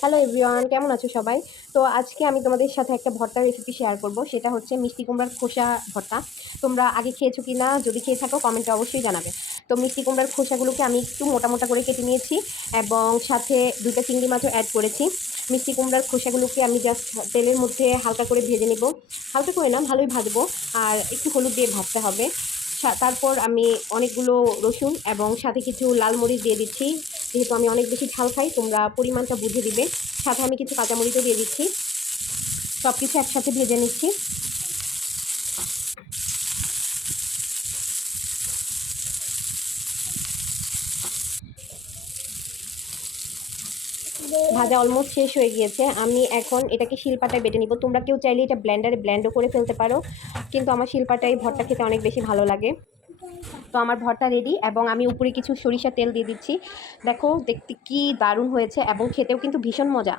Hello everyone, কেমন আছো সবাই? তো আজকে আমি তোমাদের সাথে একটা ভর্তার রেসিপি শেয়ার করব। সেটা হচ্ছে মিষ্টি কুমড়ার খোসা ভর্তা। তোমরা আগে খেয়েছো কিনা, যদি খেয়ে থাকো কমেন্টে অবশ্যই জানাবে। তো মিষ্টি কুমড়ার খোসাগুলোকে আমি একটু মোটা মোটা করে কেটে নিয়েছি এবং সাথে 2টা চিংড়ি মাছও অ্যাড করেছি। মিষ্টি কুমড়ার খোসাগুলোকে আমি জাস্ট তেলের মধ্যে হালকা করে ভেজে নেব। হালকা করে না, ভালোই ভাজবো। আর একটু হলুদ দিয়ে ভাজতে হবে। তারপর আমি অনেকগুলো রসুন এবং সাথে কিছু লাল মরিচ দিয়ে দিচ্ছি। যেহেতু আমি অনেক বেশি ঝাল খাই, তোমরা পরিমাণটা বুঝে দিবে। সাথে আমি কিছু কাঁচামরিচও দিয়ে দিচ্ছি। সব কিছু একসাথে ভেজে নিচ্ছি। ভাজা অলমোস্ট শেষ হয়ে গিয়েছে। আমি এখন এটাকে শিলপাটায় বেটে নিব। তোমরা কেউ চাইলে এটা ব্লেন্ডারে ব্লেন্ডও করে ফেলতে পারো, কিন্তু আমার শিলপাটায় ভর্তা খেতে অনেক বেশি ভালো লাগে। তো আমার ভর্তা রেডি এবং আমি উপরে কিছু সরিষার তেল দিয়ে দিচ্ছি। দেখো দেখতে কি দারুণ হয়েছে এবং খেতেও কিন্তু ভীষণ মজা।